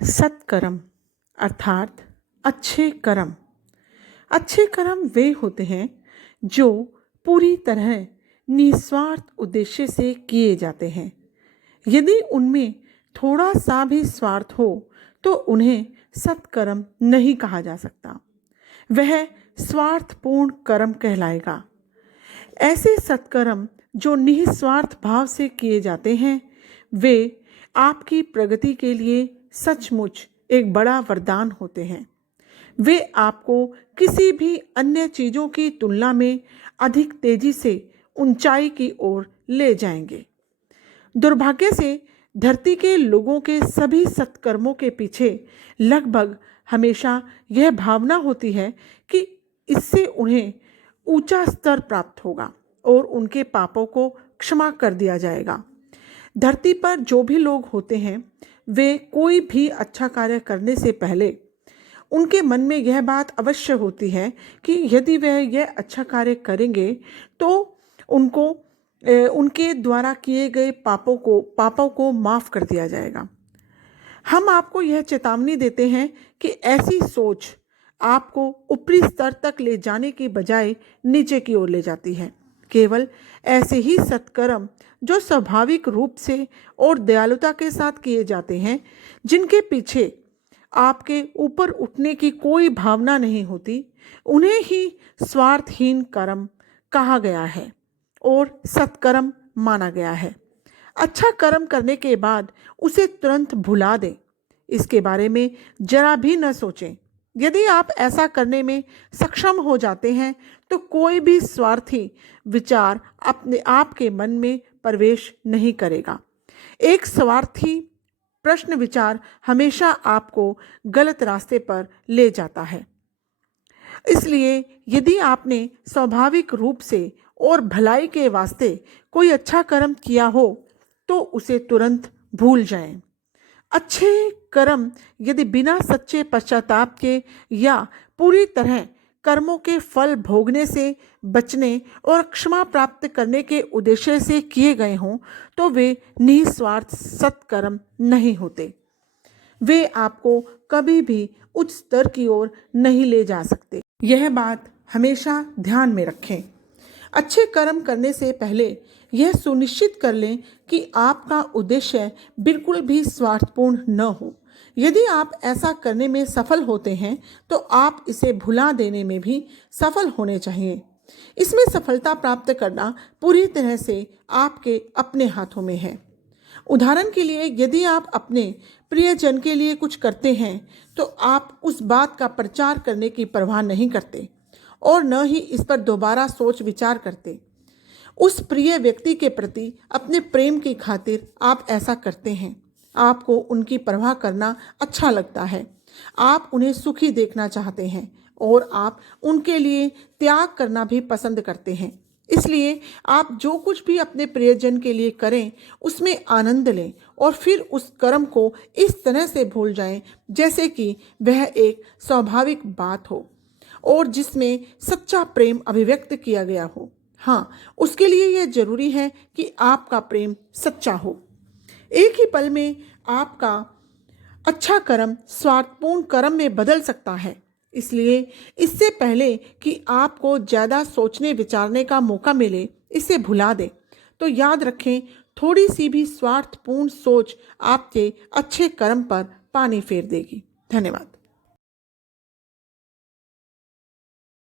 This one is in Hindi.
सत्कर्म अर्थात अच्छे कर्म। अच्छे कर्म वे होते हैं जो पूरी तरह निस्वार्थ उद्देश्य से किए जाते हैं। यदि उनमें थोड़ा सा भी स्वार्थ हो तो उन्हें सत्कर्म नहीं कहा जा सकता, वह स्वार्थपूर्ण कर्म कहलाएगा। ऐसे सत्कर्म जो निस्वार्थ भाव से किए जाते हैं वे आपकी प्रगति के लिए सचमुच एक बड़ा वरदान होते हैं। वे आपको किसी भी अन्य चीज़ों की तुलना में अधिक तेजी से ऊंचाई की ओर ले जाएंगे। दुर्भाग्य से धरती के लोगों के सभी सत्कर्मों के पीछे लगभग हमेशा यह भावना होती है कि इससे उन्हें ऊंचा स्तर प्राप्त होगा और उनके पापों को क्षमा कर दिया जाएगा। धरती पर जो भी लोग होते हैं वे कोई भी अच्छा कार्य करने से पहले उनके मन में यह बात अवश्य होती है कि यदि वह यह अच्छा कार्य करेंगे तो उनको उनके द्वारा किए गए पापों को माफ़ कर दिया जाएगा। हम आपको यह चेतावनी देते हैं कि ऐसी सोच आपको ऊपरी स्तर तक ले जाने की बजाय नीचे की ओर ले जाती है। केवल ऐसे ही सत्कर्म जो स्वाभाविक रूप से और दयालुता के साथ किए जाते हैं, जिनके पीछे आपके ऊपर उठने की कोई भावना नहीं होती, उन्हें ही स्वार्थहीन कर्म कहा गया है और सत्कर्म माना गया है। अच्छा कर्म करने के बाद उसे तुरंत भुला दें, इसके बारे में जरा भी न सोचें। यदि आप ऐसा करने में सक्षम हो जाते हैं तो कोई भी स्वार्थी विचार अपने आप के मन में प्रवेश नहीं करेगा। एक स्वार्थी प्रश्न विचार हमेशा आपको गलत रास्ते पर ले जाता है। इसलिए यदि आपने स्वाभाविक रूप से और भलाई के वास्ते कोई अच्छा कर्म किया हो तो उसे तुरंत भूल जाएं। अच्छे कर्म यदि बिना सच्चे पश्चाताप के या पूरी तरह कर्मों के फल भोगने से बचने और क्षमा प्राप्त करने के उद्देश्य से किए गए हों तो वे निस्वार्थ सत्कर्म नहीं होते। वे आपको कभी भी उच्च स्तर की ओर नहीं ले जा सकते। यह बात हमेशा ध्यान में रखें। अच्छे कर्म करने से पहले यह सुनिश्चित कर लें कि आपका उद्देश्य बिल्कुल भी स्वार्थपूर्ण न हो। यदि आप ऐसा करने में सफल होते हैं तो आप इसे भुला देने में भी सफल होने चाहिए। इसमें सफलता प्राप्त करना पूरी तरह से आपके अपने हाथों में है। उदाहरण के लिए, यदि आप अपने प्रियजन के लिए कुछ करते हैं तो आप उस बात का प्रचार करने की परवाह नहीं करते और न ही इस पर दोबारा सोच विचार करते। उस प्रिय व्यक्ति के प्रति अपने प्रेम की खातिर आप ऐसा करते हैं। आपको उनकी परवाह करना अच्छा लगता है, आप उन्हें सुखी देखना चाहते हैं और आप उनके लिए त्याग करना भी पसंद करते हैं। इसलिए आप जो कुछ भी अपने प्रियजन के लिए करें उसमें आनंद लें और फिर उस कर्म को इस तरह से भूल जाएं जैसे कि वह एक स्वाभाविक बात हो और जिसमें सच्चा प्रेम अभिव्यक्त किया गया हो। हाँ, उसके लिए यह जरूरी है कि आपका प्रेम सच्चा हो। एक ही पल में आपका अच्छा कर्म स्वार्थपूर्ण कर्म में बदल सकता है। इसलिए इससे पहले कि आपको ज़्यादा सोचने विचारने का मौका मिले इसे भुला दें। तो याद रखें, थोड़ी सी भी स्वार्थपूर्ण सोच आपके अच्छे कर्म पर पानी फेर देगी। धन्यवाद।